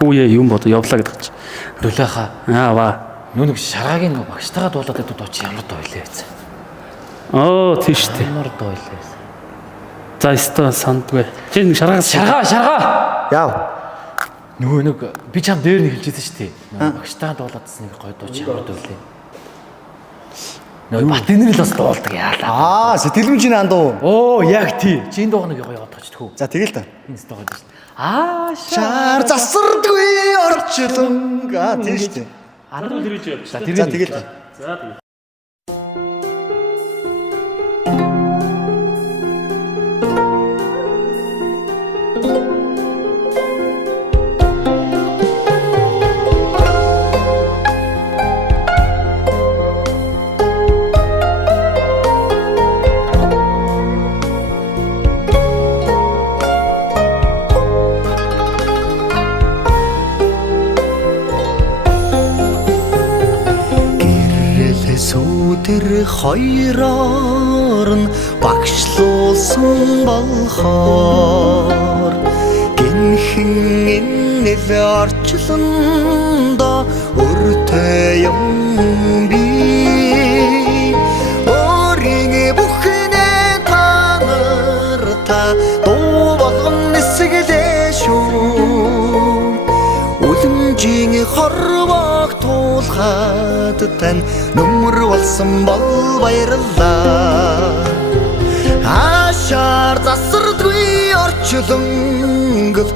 Хүүе юм бодоо явлаа гэдэг чи. Рулаха. Аава. Нүг шаргагийн багштайгаа дуулаад идэх дуу чи ямар дуу илээ вэ? Оо тийш үү. Ямар дуу илээ. За өстө сандгүй. Чи нэг шаргаас Шаргаа. Яав. Нөгөө нэг би чам дээр нэг хэлжсэн шүү дээ. Багштайгаа дуулаадсан нэг гоё дуу чи ямар дуу илээ. Нөгөө Батнэр л бас дуулдаг яалаа. Сэтгэлмжийн андуу. Оо яг тий. Чин дуу нэг гоё яваад байгаа ч тхүү. За тэгэл та. Энэ дуу гоё шүү. Шаар засардгүй орчлон га тийш үү. Ардуу тэрэж явж. За тэгэл та. За тэгээ. Тэр хоёроор нь багшлуулсан болохоор гинхэн энэ л орчлондоо өртөө юм би өөрийн бүхнээ та дуу болгон нисгэлээ шүү үлэмжийн хорвоог туулахад тань нүмер болсон бол баярлаа Ашаар засардгүй орчлонгол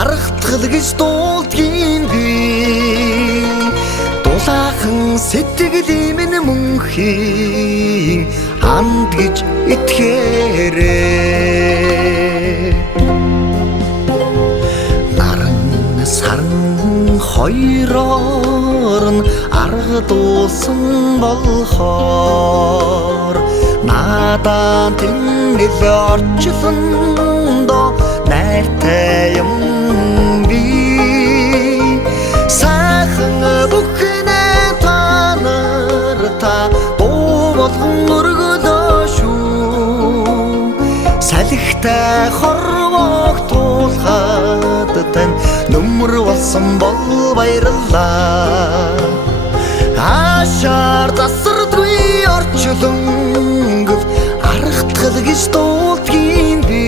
аргатгал гэж дуулдгийн би дулаахан сэтгэл минь мөнхийн хамт гэж итгээрээ наран сарн хоёроор нь арга дуусан болохоор надад тэнгэл орчлондоо найртай юм би сайхан бүхнээ та дуу болгон өргөлөө шүү салхитай хорвоог туулахад тань нүмер болсон бол баярлаа Ашаар засардгүй орчлонгол аргатгал гэж дуулдгийн би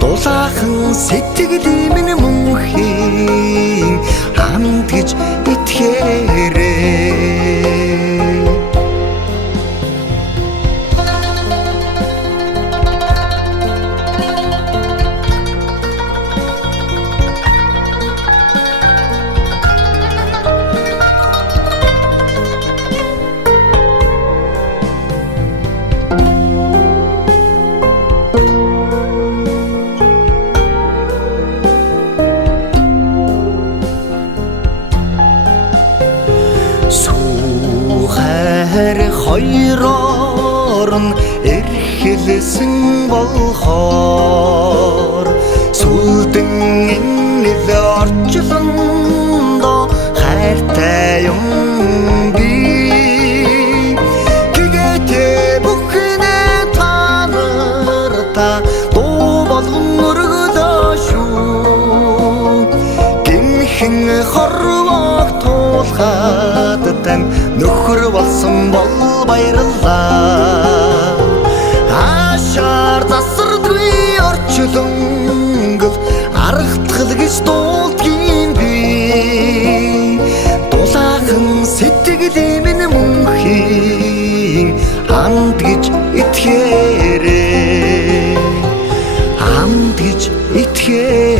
дулаахан сэтгэл минь мөнхийн хамт гэж итгээрээ хоёроор нь эрхэлсэн болохоор сүлдэн энэ л орчлондоо хайртай юм би гэгээтэй бүхнээ та дуу болгон өргөлөө шүү гинхэн хорвоог туулахад тань нөхөр болсон бол баярлаа Ашаар засардгүй орчлонгол аргатгал гэж дуулдгийн би дулаахан сэтгэл минь мөнхийн хамт гэж итгээрээ хамт гэж итгээрээ